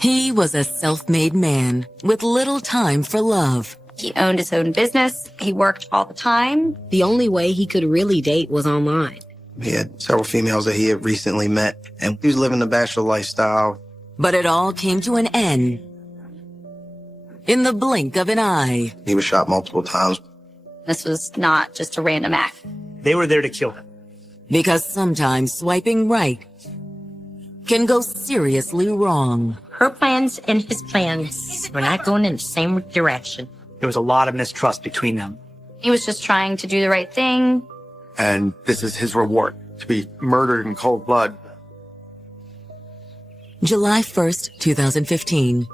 He was a self-made man with little time for love. He owned his own business. He worked all the time. The only way he could really date was online. He had several females that he had recently met, and he was living the bachelor lifestyle. But it all came to an end in the blink of an eye. He was shot multiple times. This was not just a random act. They were there to kill him. Because sometimes swiping right can go seriously wrong. Her plans and his plans were not going in the same direction. There was a lot of mistrust between them. He was just trying to do the right thing. And this is his reward, to be murdered in cold blood. July 1st, 2015.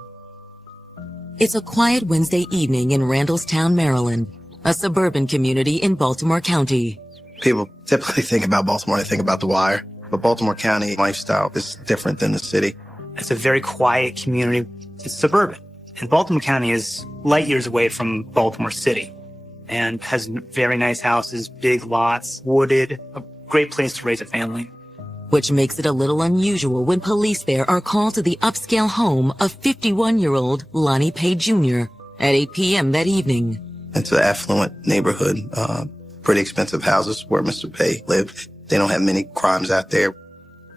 It's a quiet Wednesday evening in Randallstown, Maryland, a suburban community in Baltimore County. People typically think about Baltimore, they think about The Wire. But Baltimore County lifestyle is different than the city. It's a very quiet community. It's suburban. And Baltimore County is light years away from Baltimore City and has very nice houses, big lots, wooded, a great place to raise a family. Which makes it a little unusual when police there are called to the upscale home of 51-year-old Lonnie Pay Jr. at 8 p.m. that evening. It's an affluent neighborhood, pretty expensive houses where Mr. Pay lived. They don't have many crimes out there.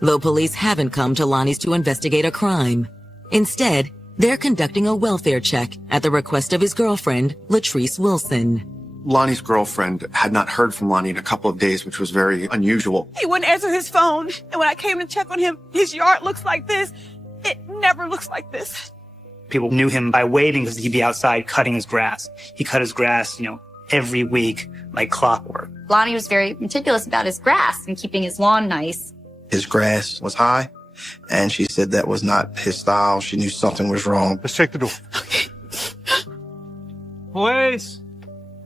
Though police haven't come to Lonnie's to investigate a crime. Instead, they're conducting a welfare check at the request of his girlfriend, Latrice Wilson. Lonnie's girlfriend had not heard from Lonnie in a couple of days, which was very unusual. He wouldn't answer his phone. And when I came to check on him, his yard looks like this. It never looks like this. People knew him by waving because he'd be outside cutting his grass. He cut his grass, every week like clockwork. Lonnie was very meticulous about his grass and keeping his lawn nice. His grass was high, and she said that was not his style. She knew something was wrong. Let's check the door. Please.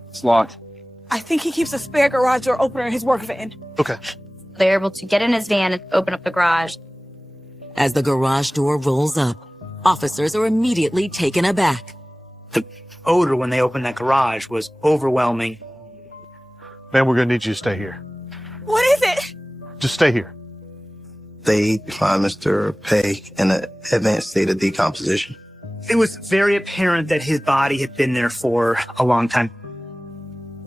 It's locked. I think he keeps a spare garage door opener in his work van. Okay. They're able to get in his van and open up the garage. As the garage door rolls up, officers are immediately taken aback. The odor when they opened that garage was overwhelming. Man, we're going to need you to stay here. What is it? Just stay here. They find Mr. Pay in an advanced state of decomposition. It was very apparent that his body had been there for a long time.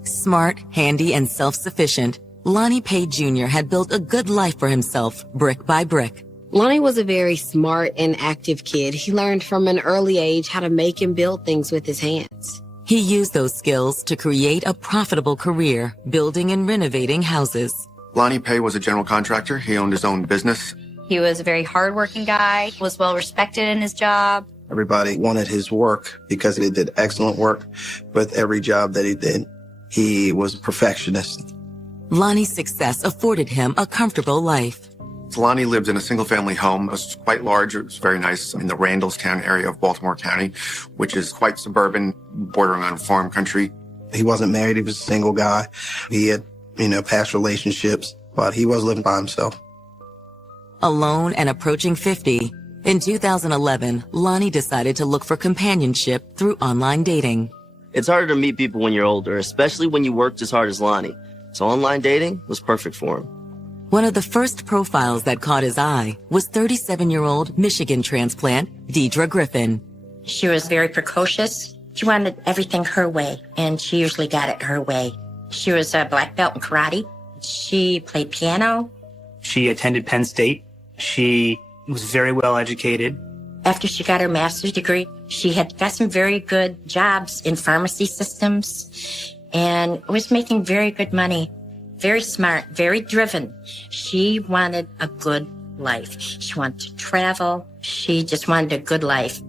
Smart, handy, and self-sufficient, Lonnie Pay Jr. had built a good life for himself, brick by brick. Lonnie was a very smart and active kid. He learned from an early age how to make and build things with his hands. He used those skills to create a profitable career, building and renovating houses. Lonnie Pay was a general contractor. He owned his own business. He was a very hardworking guy, was well respected in his job. Everybody wanted his work because he did excellent work with every job that he did. He was a perfectionist. Lonnie's success afforded him a comfortable life. Lonnie lived in a single-family home. It was quite large. It was very nice in the Randallstown area of Baltimore County, which is quite suburban, bordering on farm country. He wasn't married. He was a single guy. He had, past relationships, but he was living by himself. Alone and approaching 50, in 2011, Lonnie decided to look for companionship through online dating. It's harder to meet people when you're older, especially when you worked as hard as Lonnie. So online dating was perfect for him. One of the first profiles that caught his eye was 37-year-old Michigan transplant Deidre Griffin. She was very precocious. She wanted everything her way, and she usually got it her way. She was a black belt in karate. She played piano. She attended Penn State. She was very well educated. After she got her master's degree, she had got some very good jobs in pharmacy systems and was making very good money. Very smart, very driven. She wanted a good life. She wanted to travel. She just wanted a good life.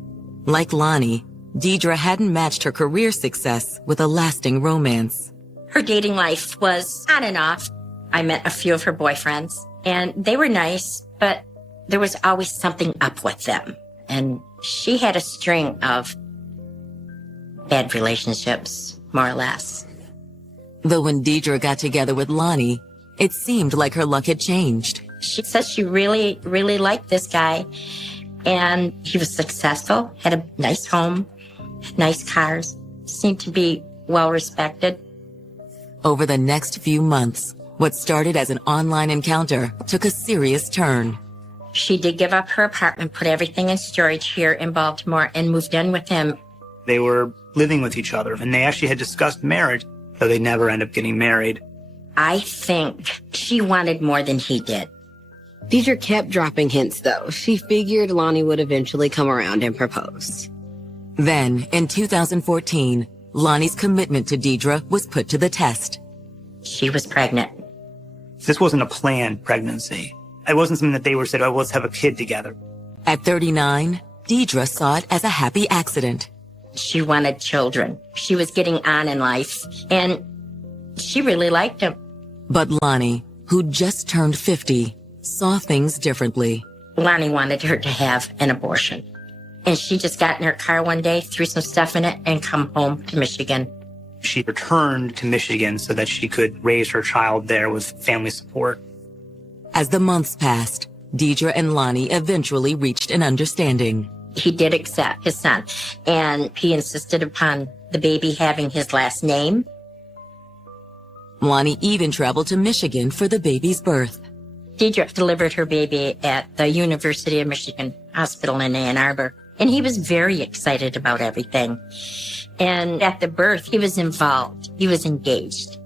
Like Lonnie, Deidre hadn't matched her career success with a lasting romance. Her dating life was on and off. I met a few of her boyfriends, and they were nice, but there was always something up with them. And she had a string of bad relationships, more or less. Though when Deidre got together with Lonnie, it seemed like her luck had changed. She says she really, really liked this guy, and he was successful, had a nice home, nice cars, seemed to be well respected. Over the next few months, what started as an online encounter took a serious turn. She did give up her apartment, put everything in storage here in Baltimore, and moved in with him. They were living with each other, and they actually had discussed marriage, though they never ended up getting married. I think she wanted more than he did. Deidre kept dropping hints, though. She figured Lonnie would eventually come around and propose. Then, in 2014, Lonnie's commitment to Deidre was put to the test. She was pregnant. This wasn't a planned pregnancy. It wasn't something that they were said, oh, let's have a kid together. At 39, Deidre saw it as a happy accident. She wanted children. She was getting on in life, and she really liked him. But Lonnie, who'd just turned 50, saw things differently. Lonnie wanted her to have an abortion. And she just got in her car one day, threw some stuff in it, and come home to Michigan. She returned to Michigan so that she could raise her child there with family support. As the months passed, Deidre and Lonnie eventually reached an understanding. He did accept his son, and he insisted upon the baby having his last name. Lonnie even traveled to Michigan for the baby's birth. Deidre delivered her baby at the University of Michigan Hospital in Ann Arbor, and he was very excited about everything. And at the birth, he was involved. He was engaged.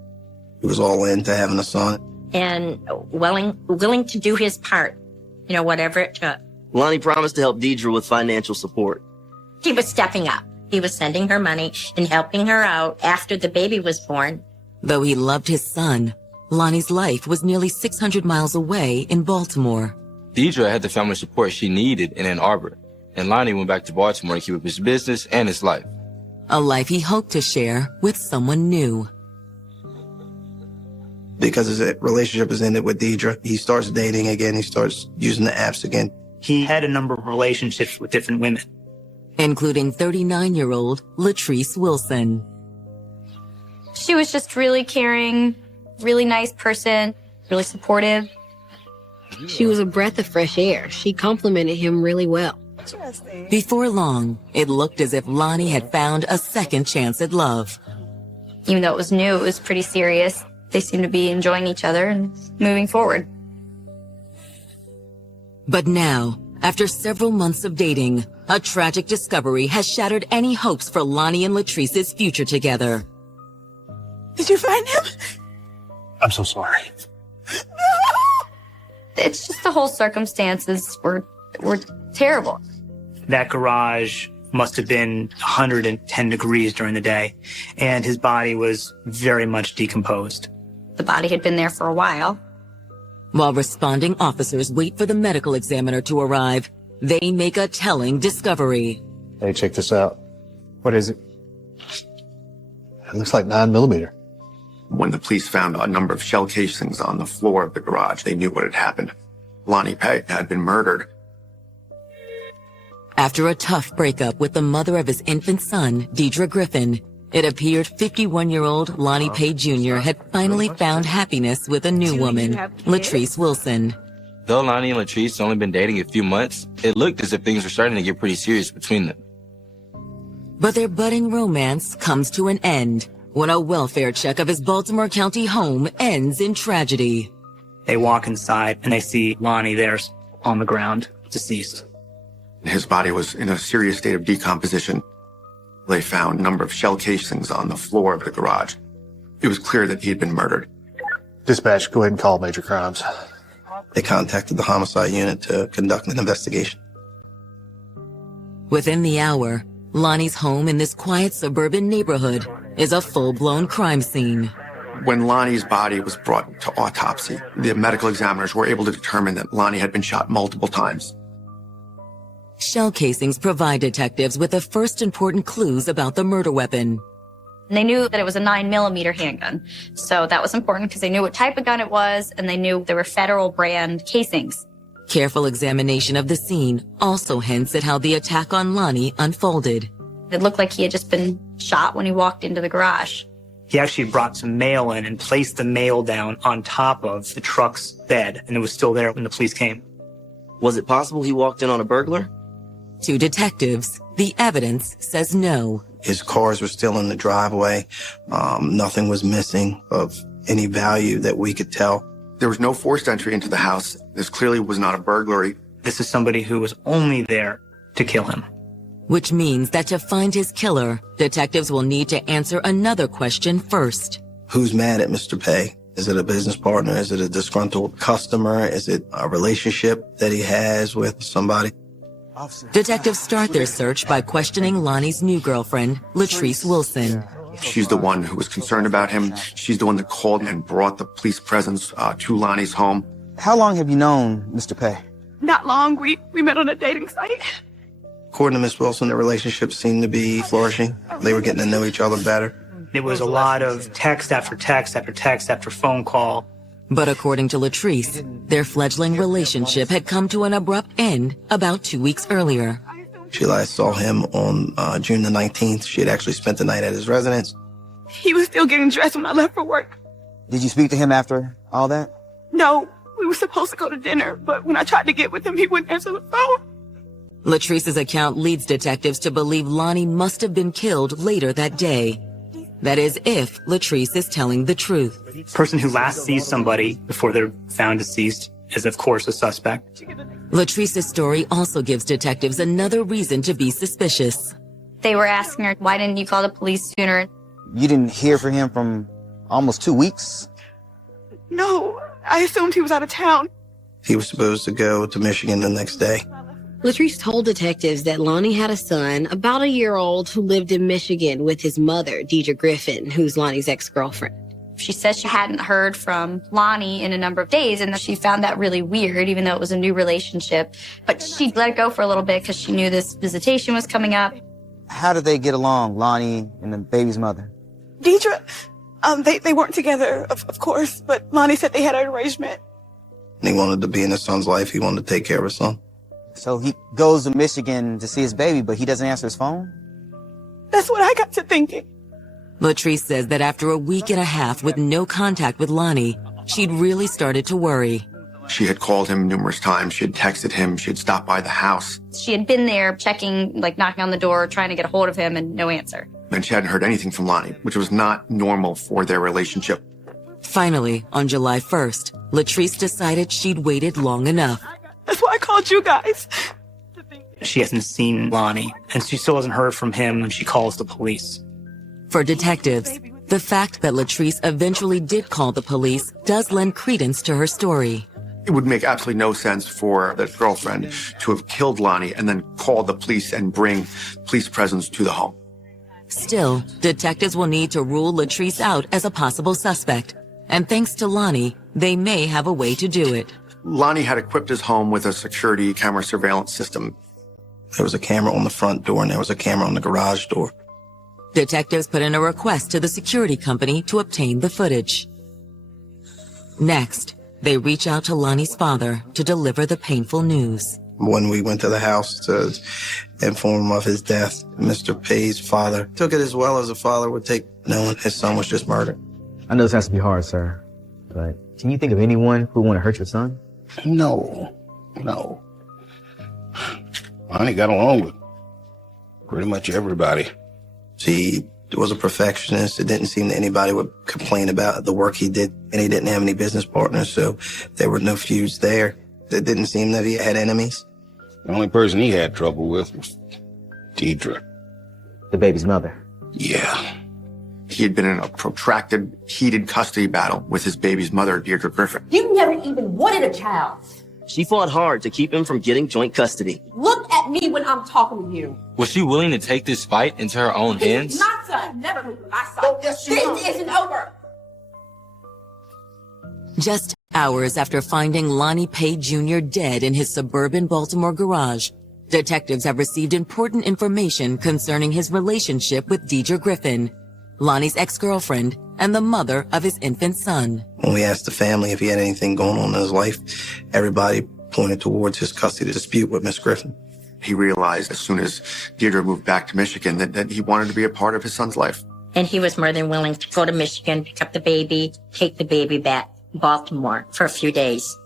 He was all into having a son. And willing to do his part, whatever it took. Lonnie promised to help Deidre with financial support. He was stepping up. He was sending her money and helping her out after the baby was born. Though he loved his son, Lonnie's life was nearly 600 miles away in Baltimore. Deidre had the family support she needed in Ann Arbor, and Lonnie went back to Baltimore to keep up his business and his life. A life he hoped to share with someone new. Because his relationship is ended with Deidre, he starts dating again. He starts using the apps again. He had a number of relationships with different women, including 39-year-old Latrice Wilson. She was just really caring, really nice person, really supportive. She was a breath of fresh air. She complimented him really well. Before long, it looked as if Lonnie had found a second chance at love. Even though it was new, it was pretty serious. They seemed to be enjoying each other and moving forward. But now, after several months of dating, a tragic discovery has shattered any hopes for Lonnie and Latrice's future together. Did you find him? I'm so sorry. It's just the whole circumstances were terrible. That garage must have been 110 degrees during the day, and his body was very much decomposed. The body had been there for a while. While responding officers wait for the medical examiner to arrive, they make a telling discovery. Hey, check this out. What is it? It looks like 9mm. When the police found a number of shell casings on the floor of the garage, they knew what had happened. Lonnie Pay had been murdered. After a tough breakup with the mother of his infant son, Deidre Griffin, it appeared 51-year-old Lonnie Pay Jr. had finally found happiness with a new woman, Latrice Wilson. Though Lonnie and Latrice only been dating a few months, it looked as if things were starting to get pretty serious between them. But their budding romance comes to an end when a welfare check of his Baltimore County home ends in tragedy. They walk inside and they see Lonnie there on the ground, deceased. His body was in a serious state of decomposition. They found a number of shell casings on the floor of the garage. It was clear that he had been murdered. Dispatch, go ahead and call Major Crimes. They contacted the homicide unit to conduct an investigation. Within the hour, Lonnie's home in this quiet suburban neighborhood is a full-blown crime scene. When Lonnie's body was brought to autopsy, the medical examiners were able to determine that Lonnie had been shot multiple times. Shell casings provide detectives with the first important clues about the murder weapon. And they knew that it was a 9mm handgun. So that was important because they knew what type of gun it was, and they knew there were Federal brand casings. Careful examination of the scene also hints at how the attack on Lonnie unfolded. It looked like he had just been shot when he walked into the garage. He actually brought some mail in and placed the mail down on top of the truck's bed, and it was still there when the police came. Was it possible he walked in on a burglar? To detectives, the evidence says no. His cars were still in the driveway. Nothing was missing of any value that we could tell. There was no forced entry into the house. This clearly was not a burglary. This is somebody who was only there to kill him. Which means that to find his killer, detectives will need to answer another question first. Who's mad at Mr. Pay? Is it a business partner? Is it a disgruntled customer? Is it a relationship that he has with somebody? Detectives start their search by questioning Lonnie's new girlfriend, Latrice Wilson. She's the one who was concerned about him. She's the one that called and brought the police presence to Lonnie's home. How long have you known Mr. Pay? Not long. We met on a dating site. According to Miss Wilson, the relationship seemed to be flourishing. They were getting to know each other better. It was a lot of text after text after text after phone call. But according to Latrice, their fledgling relationship had come to an abrupt end about 2 weeks earlier. She last saw him on June the 19th. She had actually spent the night at his residence. He was still getting dressed when I left for work. Did you speak to him after all that? No, we were supposed to go to dinner, but when I tried to get with him, he wouldn't answer the phone. Latrice's account leads detectives to believe Lonnie must have been killed later that day. That is, if Latrice is telling the truth. The person who last sees somebody before they're found deceased is, of course, a suspect. Latrice's story also gives detectives another reason to be suspicious. They were asking her, why didn't you call the police sooner? You didn't hear from him from almost 2 weeks? No, I assumed he was out of town. He was supposed to go to Michigan the next day. Latrice told detectives that Lonnie had a son, about a year old, who lived in Michigan with his mother, Deidre Griffin, who's Lonnie's ex-girlfriend. She said she hadn't heard from Lonnie in a number of days and that she found that really weird, even though it was a new relationship. But she let it go for a little bit because she knew this visitation was coming up. How did they get along, Lonnie and the baby's mother? Deidre, they weren't together, of course, but Lonnie said they had an arrangement. He wanted to be in his son's life. He wanted to take care of his son. So he goes to Michigan to see his baby, but he doesn't answer his phone? That's what I got to thinking. Latrice says that after a week and a half with no contact with Lonnie, she'd really started to worry. She had called him numerous times. She had texted him. She had stopped by the house. She had been there checking, like knocking on the door, trying to get a hold of him, and no answer. And she hadn't heard anything from Lonnie, which was not normal for their relationship. Finally, on July 1st, Latrice decided she'd waited long enough. That's why I called you guys. She hasn't seen Lonnie, and she still hasn't heard from him when she calls the police. For detectives, the fact that Latrice eventually did call the police does lend credence to her story. It would make absolutely no sense for that girlfriend to have killed Lonnie and then call the police and bring police presence to the home. Still, detectives will need to rule Latrice out as a possible suspect. And thanks to Lonnie, they may have a way to do it. Lonnie had equipped his home with a security camera surveillance system. There was a camera on the front door and there was a camera on the garage door. Detectives put in a request to the security company to obtain the footage. Next, they reach out to Lonnie's father to deliver the painful news. When we went to the house to inform him of his death, Mr. Pay's father took it as well as a father would take knowing his son was just murdered. I know this has to be hard, sir, but can you think of anyone who would want to hurt your son? No. Lonnie got along with pretty much everybody. He was a perfectionist. It didn't seem that anybody would complain about the work he did, and he didn't have any business partners, so there were no feuds there. It didn't seem that he had enemies. The only person he had trouble with was Deidre. The baby's mother? Yeah. He had been in a protracted, heated custody battle with his baby's mother, Deirdre Griffin. You never even wanted a child. She fought hard to keep him from getting joint custody. Look at me when I'm talking to you. Was she willing to take this fight into her own hands? He's my son. Never be my son. This isn't over. Just hours after finding Lonnie Pay Jr. dead in his suburban Baltimore garage, detectives have received important information concerning his relationship with Deidre Griffin, Lonnie's ex-girlfriend, and the mother of his infant son. When we asked the family if he had anything going on in his life, everybody pointed towards his custody dispute with Miss Griffin. He realized as soon as Deirdre moved back to Michigan that he wanted to be a part of his son's life. And he was more than willing to go to Michigan, pick up the baby, take the baby back to Baltimore for a few days.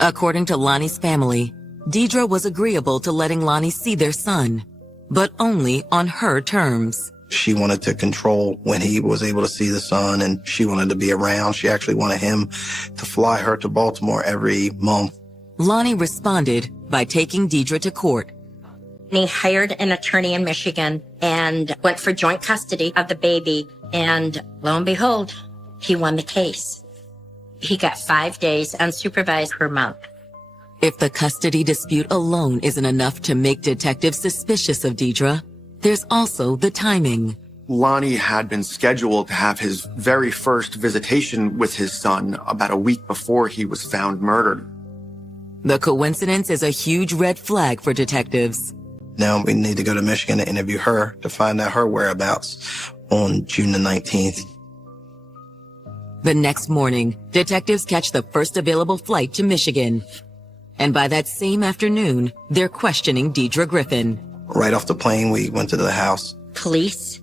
According to Lonnie's family, Deidre was agreeable to letting Lonnie see their son, but only on her terms. She wanted to control when he was able to see the son, and she wanted to be around. She actually wanted him to fly her to Baltimore every month. Lonnie responded by taking Deidre to court. And he hired an attorney in Michigan and went for joint custody of the baby. And lo and behold, he won the case. He got 5 days unsupervised per month. If the custody dispute alone isn't enough to make detectives suspicious of Deidre, there's also the timing. Lonnie had been scheduled to have his very first visitation with his son about a week before he was found murdered. The coincidence is a huge red flag for detectives. Now we need to go to Michigan to interview her to find out her whereabouts on June the 19th. The next morning, detectives catch the first available flight to Michigan. And by that same afternoon, they're questioning Deidre Griffin. Right off the plane, we went to the house. Police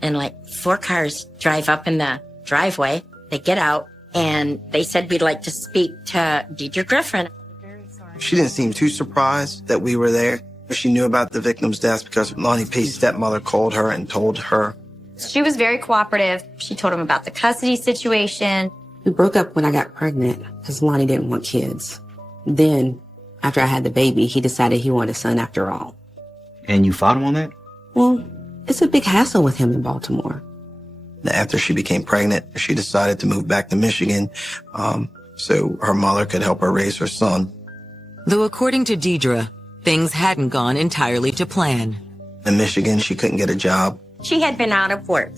and like 4 cars drive up in the driveway. They get out and they said, we'd like to speak to Deidre Griffin. She didn't seem too surprised that we were there. She knew about the victim's death because Lonnie P's stepmother called her and told her. She was very cooperative. She told him about the custody situation. We broke up when I got pregnant because Lonnie didn't want kids. Then, after I had the baby, he decided he wanted a son after all. And you fought him on that? Well, it's a big hassle with him in Baltimore. After she became pregnant, she decided to move back to Michigan so her mother could help her raise her son. Though according to Deidre, things hadn't gone entirely to plan. In Michigan, she couldn't get a job. She had been out of work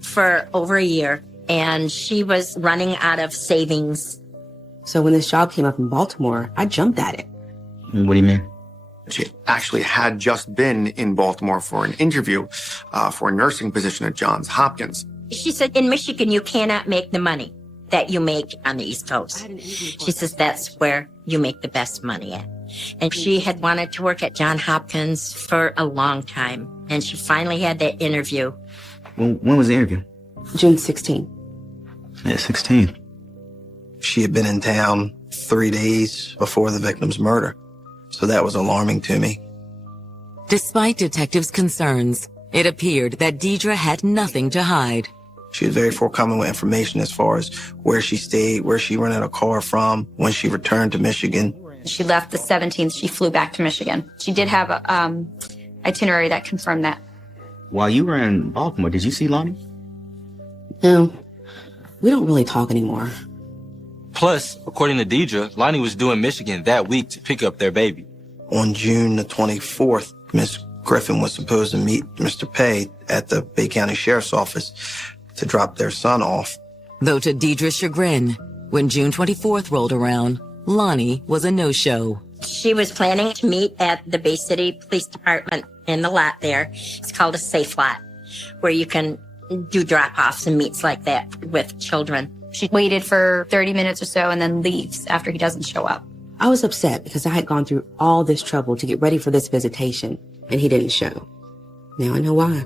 for over a year and she was running out of savings. So when this job came up in Baltimore, I jumped at it. What do you mean? She actually had just been in Baltimore for an interview for a nursing position at Johns Hopkins. She said, in Michigan, you cannot make the money that you make on the East Coast. She says that's where you make the best money at. And she had wanted to work at Johns Hopkins for a long time. And she finally had that interview. When was the interview? June 16th. Yeah, 16. She had been in town 3 days before the victim's murder. So that was alarming to me. Despite detectives' concerns, it appeared that Deidre had nothing to hide. She was very forthcoming with information as far as where she stayed, where she rented a car from, when she returned to Michigan. She left the 17th. She flew back to Michigan. She did have a itinerary that confirmed that. While you were in Baltimore, did you see Lonnie? No, we don't really talk anymore. Plus, according to Deidre, Lonnie was due in Michigan that week to pick up their baby. On June the 24th, Miss Griffin was supposed to meet Mr. Pay at the Bay County Sheriff's Office to drop their son off. Though to Deidre's chagrin, when June 24th rolled around, Lonnie was a no-show. She was planning to meet at the Bay City Police Department in the lot there. It's called a safe lot, where you can do drop-offs and meets like that with children. She waited for 30 minutes or so and then leaves after he doesn't show up. I was upset because I had gone through all this trouble to get ready for this visitation, and he didn't show. Now I know why.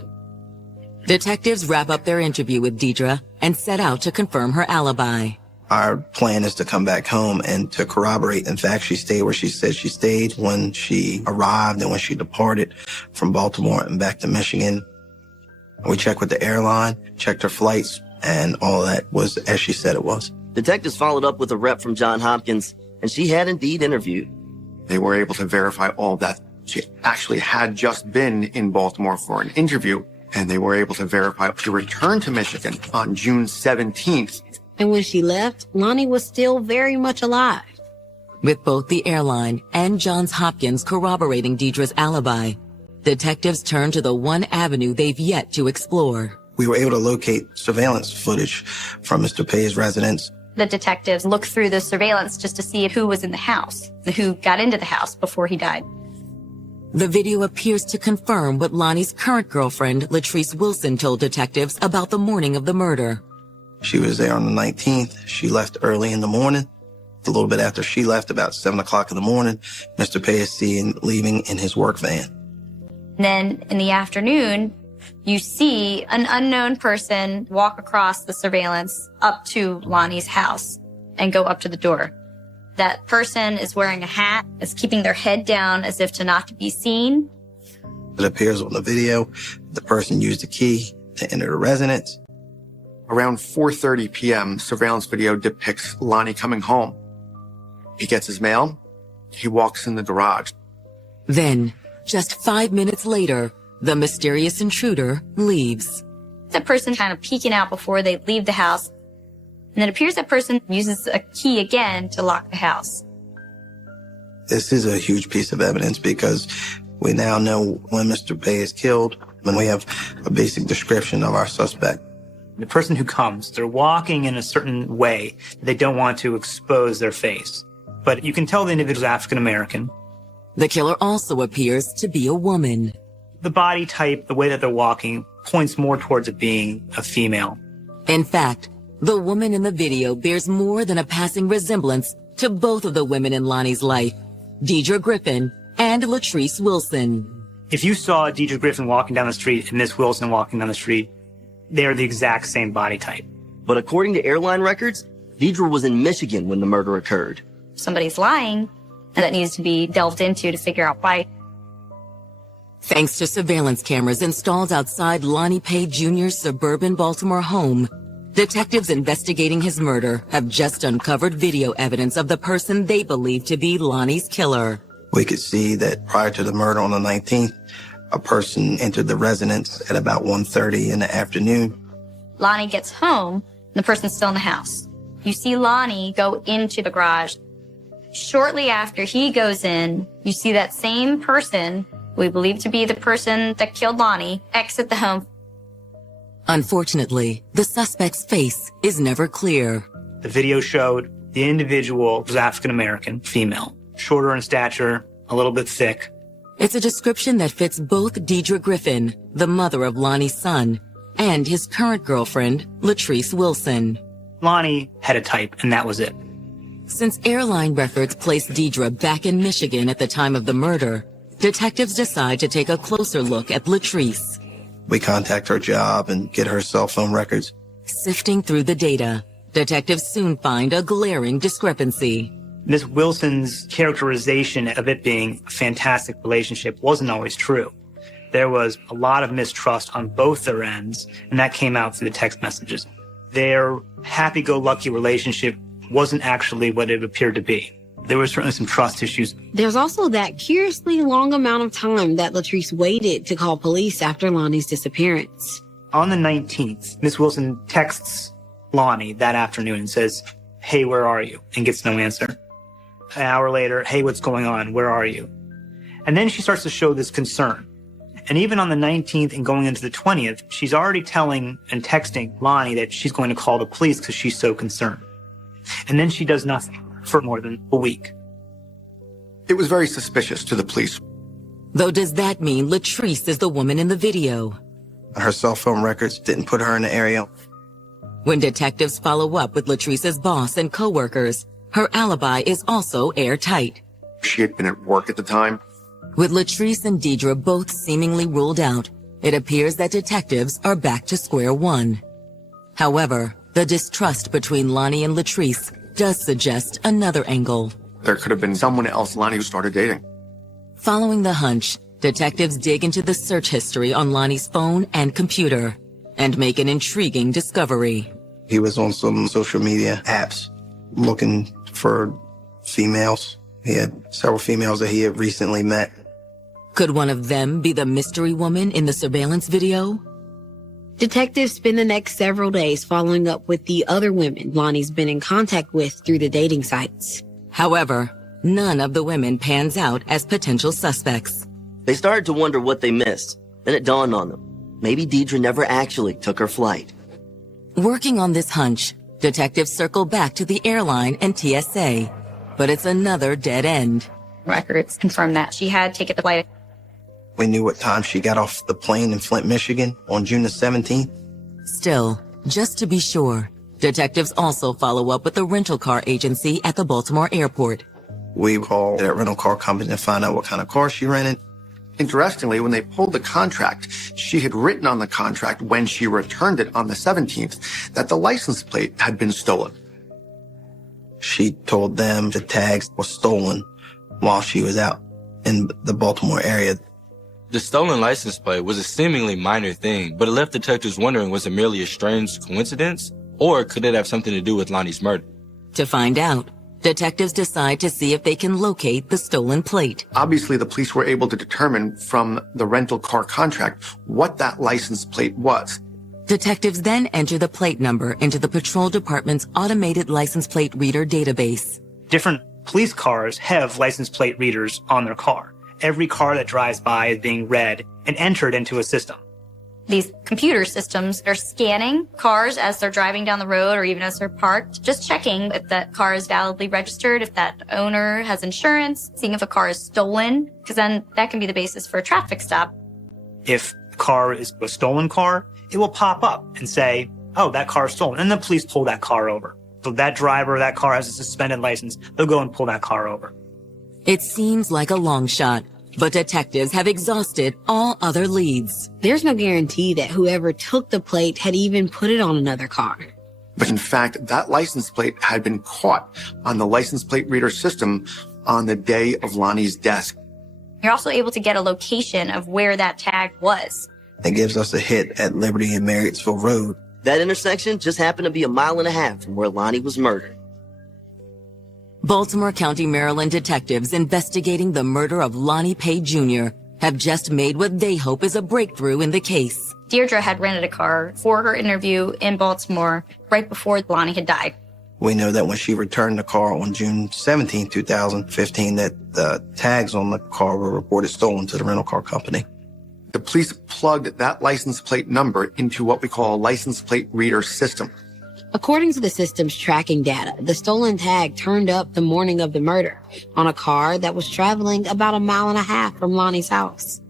Detectives wrap up their interview with Deidre and set out to confirm her alibi. Our plan is to come back home and to corroborate. In fact, she stayed where she said she stayed when she arrived and when she departed from Baltimore and back to Michigan. We checked with the airline, checked her flights, and all that was as she said it was. Detectives followed up with a rep from Johns Hopkins, and she had indeed interviewed. They were able to verify all that. She actually had just been in Baltimore for an interview, and they were able to verify she returned to Michigan on June 17th. And when she left, Lonnie was still very much alive. With both the airline and Johns Hopkins corroborating Deidre's alibi, detectives turned to the one avenue they've yet to explore. We were able to locate surveillance footage from Mr. Pay's residence. The detectives looked through the surveillance just to see who was in the house, who got into the house before he died. The video appears to confirm what Lonnie's current girlfriend, Latrice Wilson, told detectives about the morning of the murder. She was there on the 19th. She left early in the morning. A little bit after she left, about 7 o'clock in the morning, Mr. Pay is seen leaving in his work van. And then in the afternoon, you see an unknown person walk across the surveillance up to Lonnie's house and go up to the door. That person is wearing a hat, is keeping their head down as if to not to be seen. It appears on the video the person used a key to enter the residence. Around 4:30 p.m., surveillance video depicts Lonnie coming home. He gets his mail, He walks in the garage. Then, just 5 minutes later, the mysterious intruder leaves. The person kind of peeking out before they leave the house. And it appears that person uses a key again to lock the house. This is a huge piece of evidence because we now know when Mr. Bay is killed, and we have a basic description of our suspect. The person who comes, they're walking in a certain way. They don't want to expose their face. But you can tell the individual's African American. The killer also appears to be a woman. The body type, the way that they're walking, points more towards it being a female. In fact, the woman in the video bears more than a passing resemblance to both of the women in Lonnie's life, Deidre Griffin and Latrice Wilson. If you saw Deidre Griffin walking down the street and Miss Wilson walking down the street, they're the exact same body type. But according to airline records, Deidre was in Michigan when the murder occurred. Somebody's lying, and that needs to be delved into to figure out why. Thanks to surveillance cameras installed outside Lonnie Pay Jr.'s suburban Baltimore home, detectives investigating his murder have just uncovered video evidence of the person they believe to be Lonnie's killer. We could see that prior to the murder on the 19th, a person entered the residence at about 1:30 in the afternoon. Lonnie gets home, and the person's still in the house. You see Lonnie go into the garage. Shortly after he goes in, you see that same person, we believe to be the person that killed Lonnie, exit the home. Unfortunately, the suspect's face is never clear. The video showed the individual was African American, female, shorter in stature, a little bit thick. It's a description that fits both Deidre Griffin, the mother of Lonnie's son, and his current girlfriend, Latrice Wilson. Lonnie had a type, and that was it. Since airline records placed Deidre back in Michigan at the time of the murder, detectives decide to take a closer look at Latrice. We contact her job and get her cell phone records. Sifting through the data, detectives soon find a glaring discrepancy. Miss Wilson's characterization of it being a fantastic relationship wasn't always true. There was a lot of mistrust on both their ends, and that came out through the text messages. Their happy-go-lucky relationship wasn't actually what it appeared to be. There were certainly some trust issues. There's also that curiously long amount of time that Latrice waited to call police after Lonnie's disappearance. On the 19th, Miss Wilson texts Lonnie that afternoon and says, "Hey, where are you?" and gets no answer. An hour later, "Hey, what's going on? Where are you?" And then she starts to show this concern. And even on the 19th and going into the 20th, she's already telling and texting Lonnie that she's going to call the police because she's so concerned. And then she does nothing for more than a week. It was very suspicious to the police. Though does that mean Latrice is the woman in the video? Her cell phone records didn't put her in the area. When detectives follow up with Latrice's boss and coworkers, her alibi is also airtight. She had been at work at the time. With Latrice and Deidre both seemingly ruled out, it appears that detectives are back to square one. However, the distrust between Lonnie and Latrice does suggest another angle. There could have been someone else Lonnie who started dating. Following the hunch, detectives dig into the search history on Lonnie's phone and computer and make an intriguing discovery. He was on some social media apps looking for females. He had several females that he had recently met. Could one of them be the mystery woman in the surveillance video? Detectives spend the next several days following up with the other women Lonnie's been in contact with through the dating sites. However, none of the women pans out as potential suspects. They started to wonder what they missed. Then it dawned on them. Maybe Deidre never actually took her flight. Working on this hunch, detectives circle back to the airline and TSA, but it's another dead end. Records confirm that she had taken the flight. We knew what time she got off the plane in Flint, Michigan on June the 17th. Still, just to be sure, detectives also follow up with the rental car agency at the Baltimore airport. We called that rental car company to find out what kind of car she rented. Interestingly, when they pulled the contract, she had written on the contract when she returned it on the 17th that the license plate had been stolen. She told them the tags were stolen while she was out in the Baltimore area. The stolen license plate was a seemingly minor thing, but it left detectives wondering, was it merely a strange coincidence? Or could it have something to do with Lonnie's murder? To find out, Detectives decide to see if they can locate the stolen plate. Obviously, the police were able to determine from the rental car contract what that license plate was. Detectives then enter the plate number into the patrol department's automated license plate reader database. Different police cars have license plate readers on their car. Every car that drives by is being read and entered into a system. These computer systems are scanning cars as they're driving down the road or even as they're parked, just checking if that car is validly registered, if that owner has insurance, seeing if a car is stolen, because then that can be the basis for a traffic stop. If the car is a stolen car, it will pop up and say, oh, that car is stolen. And the police pull that car over. So that driver, that car has a suspended license. They'll go and pull that car over. It seems like a long shot, but detectives have exhausted all other leads. There's no guarantee that whoever took the plate had even put it on another car. But in fact, that license plate had been caught on the license plate reader system on the day of Lonnie's death. You're also able to get a location of where that tag was. It gives us a hit at Liberty and Marriottsville Road. That intersection just happened to be 1.5 miles from where Lonnie was murdered. Baltimore County, Maryland detectives investigating the murder of Lonnie Page Jr. have just made what they hope is a breakthrough in the case. Deirdre had rented a car for her interview in Baltimore right before Lonnie had died. We know that when she returned the car on June 17, 2015, that the tags on the car were reported stolen to the rental car company. The police plugged that license plate number into what we call a license plate reader system. According to the system's tracking data, the stolen tag turned up the morning of the murder on a car that was traveling about 1.5 miles from Lonnie's house.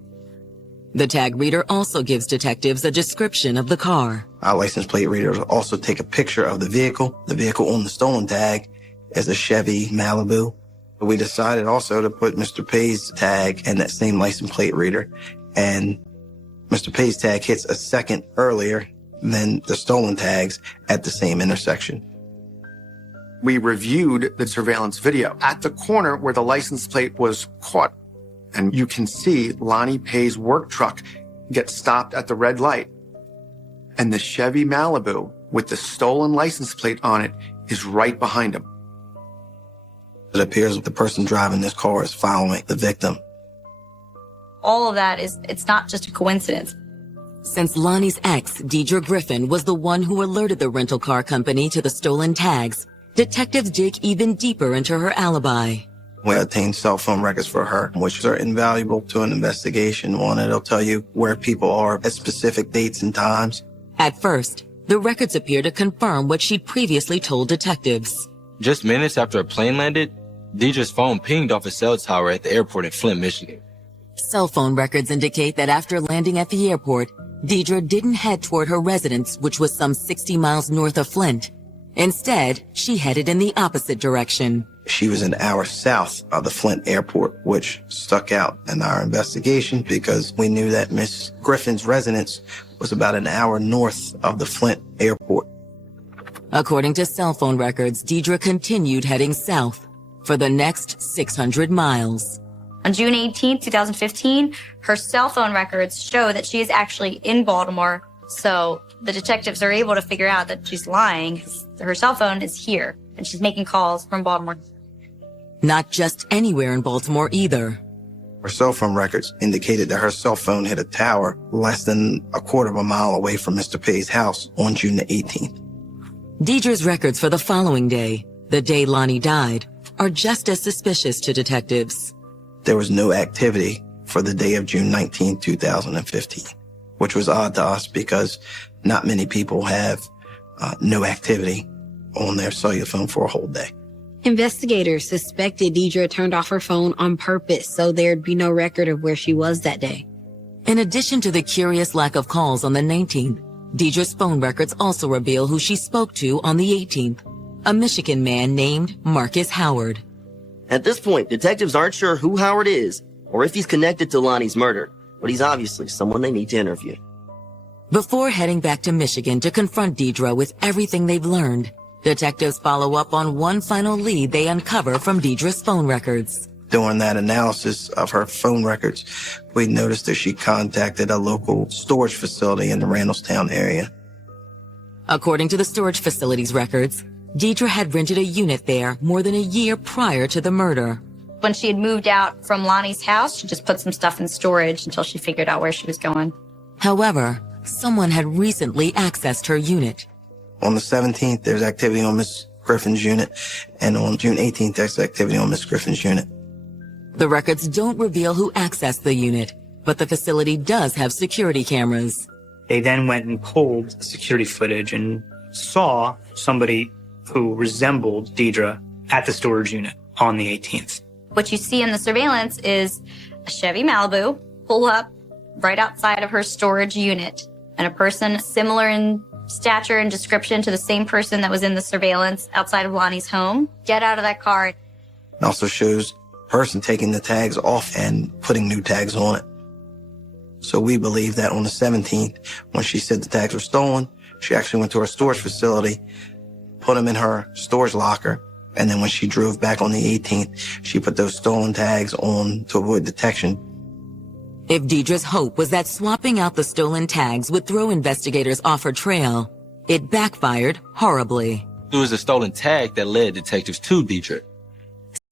The tag reader also gives detectives a description of the car. Our license plate readers also take a picture of the vehicle. The vehicle on the stolen tag is a Chevy Malibu. We decided also to put Mr. Pay's tag in that same license plate reader. And Mr. Pay's tag hits a second earlier than the stolen tags at the same intersection. We reviewed the surveillance video at the corner where the license plate was caught. And you can see Lonnie Pay's work truck get stopped at the red light. And the Chevy Malibu with the stolen license plate on it is right behind him. It appears the person driving this car is following the victim. All of that it's not just a coincidence. Since Lonnie's ex, Deirdre Griffin, was the one who alerted the rental car company to the stolen tags, detectives dig even deeper into her alibi. We obtained cell phone records for her, which are invaluable to an investigation. One, it'll tell you where people are at specific dates and times. At first, the records appear to confirm what she'd previously told detectives. Just minutes after a plane landed, Deirdre's phone pinged off a cell tower at the airport in Flint, Michigan. Cell phone records indicate that after landing at the airport, Deirdre didn't head toward her residence, which was some 60 miles north of Flint. Instead, she headed in the opposite direction. She was an hour south of the Flint airport, which stuck out in our investigation because we knew that Miss Griffin's residence was about an hour north of the Flint airport. According to cell phone records, Deirdre continued heading south for the next 600 miles. On June 18, 2015, her cell phone records show that she is actually in Baltimore. So the detectives are able to figure out that she's lying. Her cell phone is here and she's making calls from Baltimore. Not just anywhere in Baltimore either. Her cell phone records indicated that her cell phone hit a tower less than 1/4 mile away from Mr. Pay's house on June the 18th. Deirdre's records for the following day, the day Lonnie died, are just as suspicious to detectives. There was no activity for the day of June 19, 2015, which was odd to us because not many people have no activity on their cellular phone for a whole day. Investigators suspected Deirdre turned off her phone on purpose so there'd be no record of where she was that day. In addition to the curious lack of calls on the 19th, Deirdre's phone records also reveal who she spoke to on the 18th, a Michigan man named Marcus Howard. At this point, detectives aren't sure who Howard is or if he's connected to Lonnie's murder, but he's obviously someone they need to interview. Before heading back to Michigan to confront Deirdre with everything they've learned, detectives follow up on one final lead they uncover from Deirdre's phone records. During that analysis of her phone records, we noticed that she contacted a local storage facility in the Randallstown area. According to the storage facility's records, Deidre had rented a unit there more than a year prior to the murder. When she had moved out from Lonnie's house, she just put some stuff in storage until she figured out where she was going. However, someone had recently accessed her unit. On the 17th, there's activity on Miss Griffin's unit, and on June 18th, there's activity on Miss Griffin's unit. The records don't reveal who accessed the unit, but the facility does have security cameras. They then went and pulled security footage and saw somebody who resembled Deidre at the storage unit on the 18th. What you see in the surveillance is a Chevy Malibu pull up right outside of her storage unit, and a person similar in stature and description to the same person that was in the surveillance outside of Lonnie's home get out of that car. It also shows a person taking the tags off and putting new tags on it. So we believe that on the 17th, when she said the tags were stolen, she actually went to her storage facility, put them in her storage locker, and then when she drove back on the 18th, she put those stolen tags on to avoid detection. If Deidre's hope was that swapping out the stolen tags would throw investigators off her trail, it backfired horribly. It was a stolen tag that led detectives to Deidre.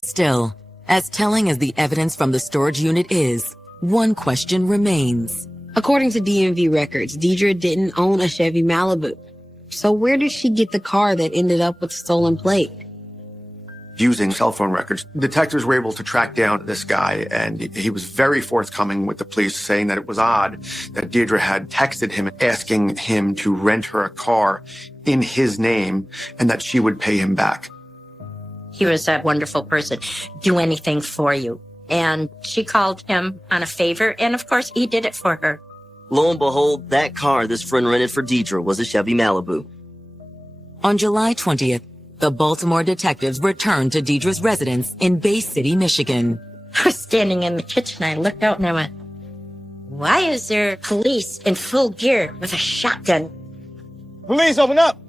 Still, as telling as the evidence from the storage unit is, one question remains. According to DMV records, Deidre didn't own a Chevy Malibu. So where did she get the car that ended up with the stolen plate? Using cell phone records, detectives were able to track down this guy, and he was very forthcoming with the police, saying that it was odd that Deidre had texted him asking him to rent her a car in his name and that she would pay him back. He was a wonderful person, do anything for you. And she called him on a favor, and of course he did it for her. Lo and behold, that car this friend rented for Deidre was a Chevy Malibu. On July 20th, the Baltimore detectives returned to Deidre's residence in Bay City, Michigan. I was standing in the kitchen, I looked out and I went, why is there police in full gear with a shotgun? Police, open up!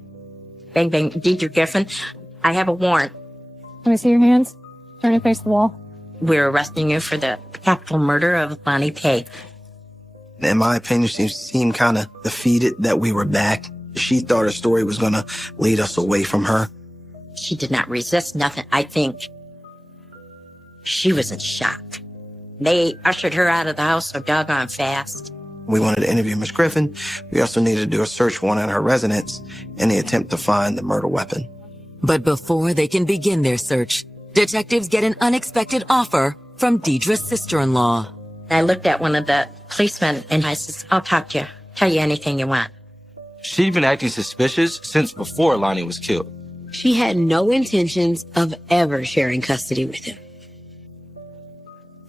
Bang, bang, Deidre Griffin, I have a warrant. Let me see your hands. Turn and face the wall. We're arresting you for the capital murder of Lonnie Pay. In my opinion, she seemed kind of defeated that we were back. She thought her story was going to lead us away from her. She did not resist nothing. I think she was in shock. They ushered her out of the house so doggone fast. We wanted to interview Miss Griffin. We also needed to do a search warrant at her residence in the attempt to find the murder weapon. But before they can begin their search, detectives get an unexpected offer from Deidre's sister-in-law. I looked at one of the policemen and I said, I'll talk to you. Tell you anything you want. She'd been acting suspicious since before Lonnie was killed. She had no intentions of ever sharing custody with him.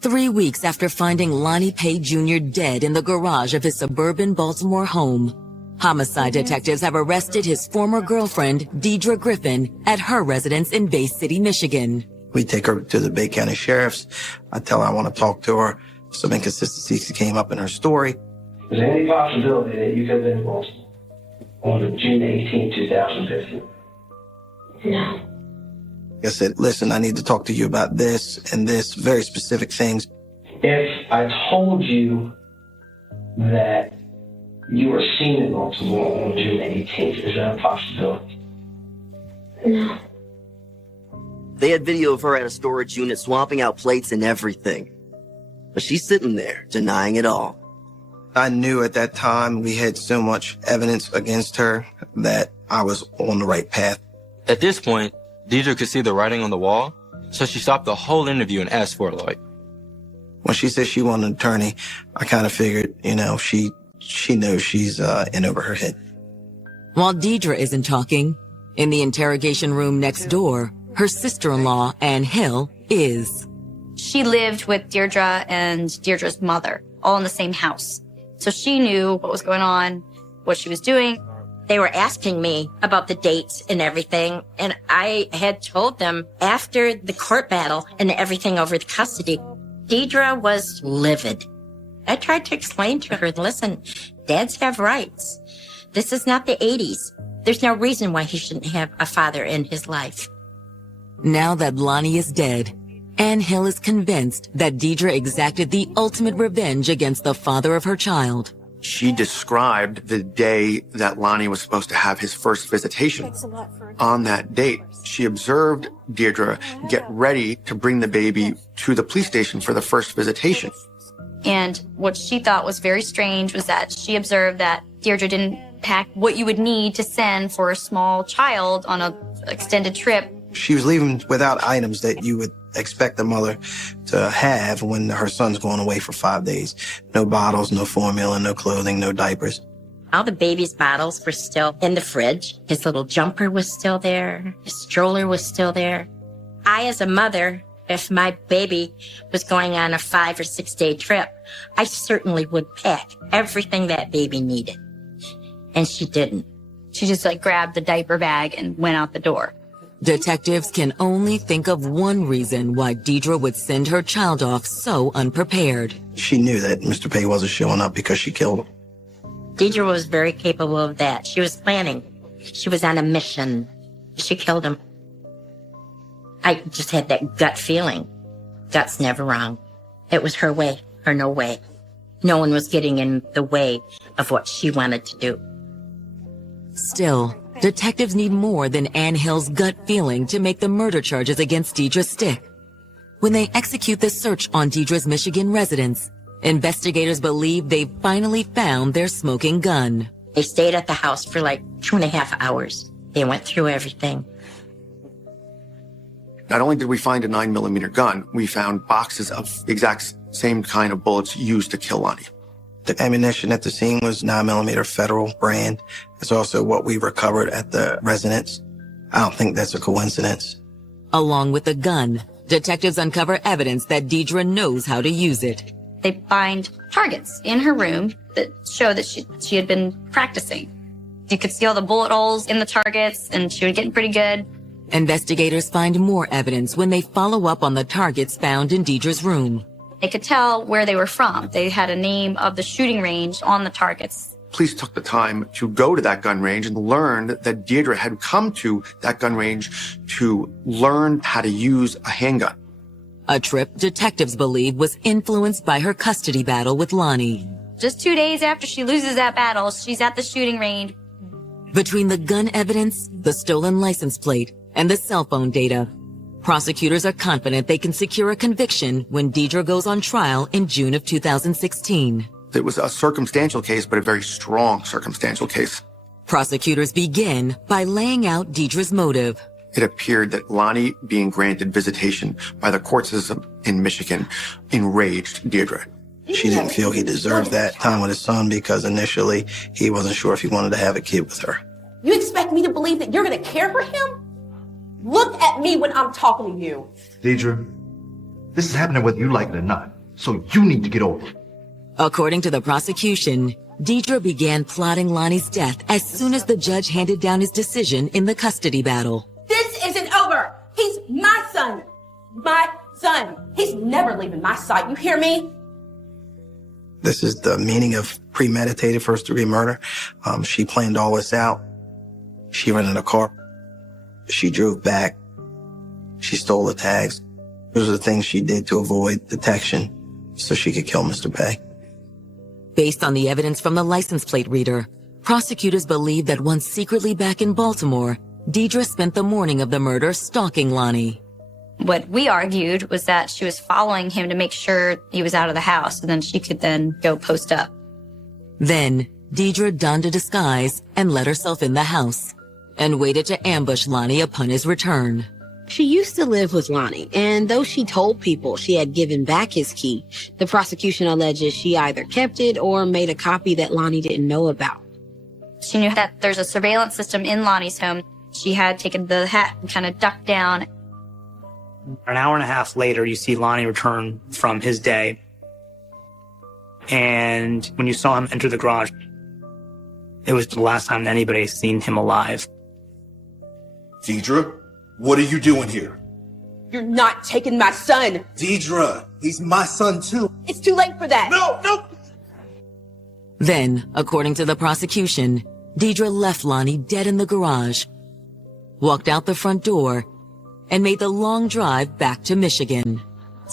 3 weeks after finding Lonnie Pay Jr. dead in the garage of his suburban Baltimore home, homicide detectives have arrested his former girlfriend, Deidre Griffin, at her residence in Bay City, Michigan. We take her to the Bay County Sheriff's. I tell her I want to talk to her. Some inconsistencies came up in her story. Is there any possibility that you could have been involved on June 18, 2015? No. I said, listen, I need to talk to you about this and this, very specific things. If I told you that you were seen in Baltimore on June 18th, is that a possibility? No. They had video of her at a storage unit swapping out plates and everything. But she's sitting there, denying it all. I knew at that time we had so much evidence against her that I was on the right path. At this point, Deidre could see the writing on the wall, so she stopped the whole interview and asked for a lawyer. When she said she wanted an attorney, I kind of figured, she knows she's in over her head. While Deidre isn't talking, in the interrogation room next door, her sister-in-law, Ann Hill, is. She lived with Deirdre and Deirdre's mother, all in the same house. So she knew what was going on, what she was doing. They were asking me about the dates and everything, and I had told them after the court battle and everything over the custody, Deidre was livid. I tried to explain to her, listen, dads have rights. This is not the 80s. There's no reason why he shouldn't have a father in his life. Now that Lonnie is dead, Ann Hill is convinced that Deidre exacted the ultimate revenge against the father of her child. She described the day that Lonnie was supposed to have his first visitation. On that date, she observed Deirdre get ready to bring the baby to the police station for the first visitation. And what she thought was very strange was that she observed that Deirdre didn't pack what you would need to send for a small child on an extended trip. She was leaving without items that you would expect a mother to have when her son's going away for 5 days. No bottles, no formula, no clothing, no diapers. All the baby's bottles were still in the fridge. His little jumper was still there. His stroller was still there. I, as a mother, if my baby was going on a 5 or 6 day trip, I certainly would pack everything that baby needed. And she didn't. She just grabbed the diaper bag and went out the door. Detectives can only think of one reason why Deirdre would send her child off so unprepared. She knew that Mr. Pay wasn't showing up because she killed him. Deirdre was very capable of that. She was planning. She was on a mission. She killed him. I just had that gut feeling. Gut's never wrong. It was her way or no way. No one was getting in the way of what she wanted to do. Still, detectives need more than Ann Hill's gut feeling to make the murder charges against Deirdre stick. When they execute the search on Deirdre's Michigan residence, investigators believe they've finally found their smoking gun. They stayed at the house for 2.5 hours. They went through everything. Not only did we find a 9mm gun, we found boxes of the exact same kind of bullets used to kill Lonnie. The ammunition at the scene was 9mm Federal brand. It's also what we recovered at the residence. I don't think that's a coincidence. Along with the gun, detectives uncover evidence that Deirdre knows how to use it. They find targets in her room that show that she had been practicing. You could see all the bullet holes in the targets, and she was getting pretty good. Investigators find more evidence when they follow up on the targets found in Deirdre's room. They could tell where they were from. They had a name of the shooting range on the targets. Police took the time to go to that gun range and learned that Deirdre had come to that gun range to learn how to use a handgun. A trip detectives believe was influenced by her custody battle with Lonnie. Just 2 days after she loses that battle, she's at the shooting range. Between the gun evidence, the stolen license plate, and the cell phone data, prosecutors are confident they can secure a conviction when Deirdre goes on trial in June of 2016. It was a circumstantial case, but a very strong circumstantial case. Prosecutors begin by laying out Deirdre's motive. It appeared that Lonnie being granted visitation by the court system in Michigan enraged Deirdre. She didn't feel he deserved that time with his son because initially he wasn't sure if he wanted to have a kid with her. You expect me to believe that you're going to care for him? Look at me when I'm talking to you. Deirdre, this is happening whether you like it or not, so you need to get over it. According to the prosecution, Deirdre began plotting Lonnie's death as soon as the judge handed down his decision in the custody battle. This isn't over. He's my son. My son. He's never leaving my side. You hear me? This is the meaning of premeditated first-degree murder. She planned all this out. She rented a car. She drove back. She stole the tags. Those are the things she did to avoid detection so she could kill Mr. Pay. Based on the evidence from the license plate reader, prosecutors believe that once secretly back in Baltimore, Deirdre spent the morning of the murder stalking Lonnie. What we argued was that she was following him to make sure he was out of the house, and then she could then go post up. Then, Deirdre donned a disguise and let herself in the house and waited to ambush Lonnie upon his return. She used to live with Lonnie, and though she told people she had given back his key, the prosecution alleges she either kept it or made a copy that Lonnie didn't know about. She knew that there's a surveillance system in Lonnie's home. She had taken the hat and kind of ducked down. An hour and a half later, you see Lonnie return from his day. And when you saw him enter the garage, it was the last time anybody had seen him alive. Deirdre, what are you doing here? You're not taking my son. Deirdre, he's my son too. It's too late for that. No. Then, according to the prosecution, Deirdre left Lonnie dead in the garage, walked out the front door, and made the long drive back to Michigan.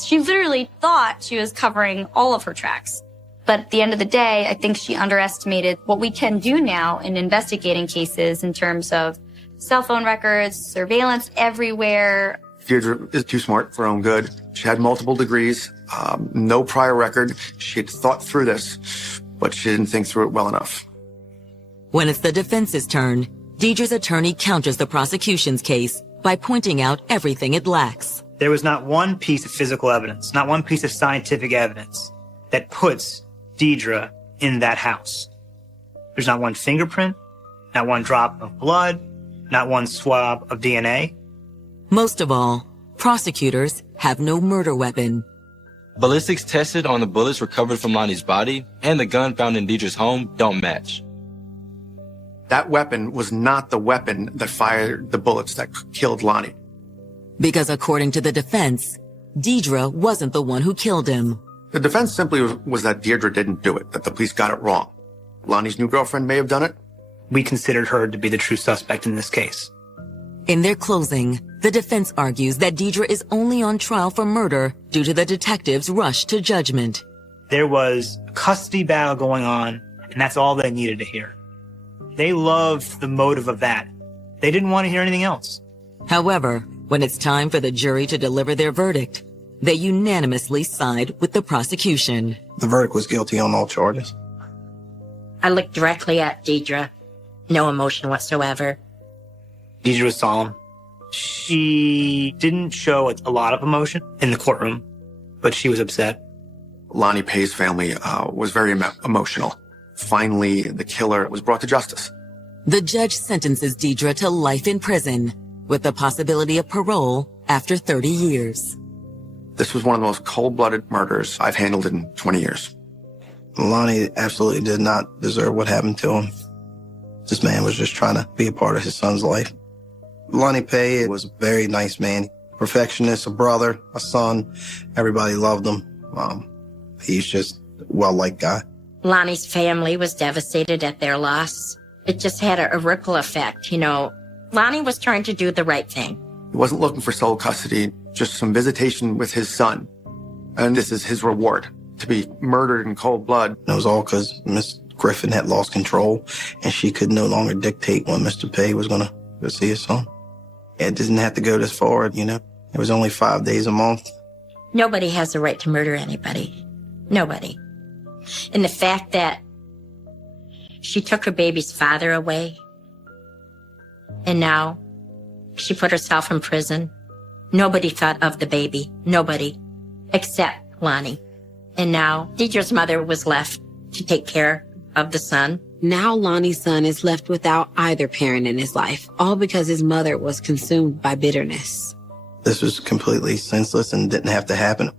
She literally thought she was covering all of her tracks. But at the end of the day, I think she underestimated what we can do now in investigating cases in terms of cell phone records, surveillance everywhere. Deirdre is too smart for her own good. She had multiple degrees, no prior record. She had thought through this, but she didn't think through it well enough. When it's the defense's turn, Deirdre's attorney counters the prosecution's case by pointing out everything it lacks. There was not one piece of physical evidence, not one piece of scientific evidence that puts Deirdre in that house. There's not one fingerprint, not one drop of blood, not one swab of DNA. Most of all, prosecutors have no murder weapon. Ballistics tested on the bullets recovered from Lonnie's body and the gun found in Deirdre's home don't match. That weapon was not the weapon that fired the bullets that killed Lonnie. Because according to the defense, Deirdre wasn't the one who killed him. The defense simply was that Deirdre didn't do it, that the police got it wrong. Lonnie's new girlfriend may have done it. We considered her to be the true suspect in this case. In their closing, the defense argues that Deirdre is only on trial for murder due to the detectives' rush to judgment. There was a custody battle going on, and that's all they needed to hear. They loved the motive of that. They didn't want to hear anything else. However, when it's time for the jury to deliver their verdict, they unanimously side with the prosecution. The verdict was guilty on all charges. I looked directly at Deirdre. No emotion whatsoever. Deirdre was solemn. She didn't show a lot of emotion in the courtroom, but she was upset. Lonnie Pay's family was very emotional. Finally, the killer was brought to justice. The judge sentences Deirdre to life in prison, with the possibility of parole after 30 years. This was one of the most cold-blooded murders I've handled in 20 years. Lonnie absolutely did not deserve what happened to him. This man was just trying to be a part of his son's life. Lonnie Pay was a very nice man. Perfectionist, a brother, a son. Everybody loved him. He's just a well-liked guy. Lonnie's family was devastated at their loss. It just had a ripple effect, you know. Lonnie was trying to do the right thing. He wasn't looking for sole custody, just some visitation with his son. And this is his reward, to be murdered in cold blood. It was all because Miss Griffin had lost control, and she could no longer dictate when Mr. Pay was going to go see his son. It didn't have to go this far, you know. It was only 5 days a month. Nobody has the right to murder anybody. Nobody. And the fact that she took her baby's father away, and now she put herself in prison. Nobody thought of the baby. Nobody. Except Lonnie. And now Deirdre's mother was left to take care of the son. Now Lonnie's son is left without either parent in his life, all because his mother was consumed by bitterness. This was completely senseless and didn't have to happen.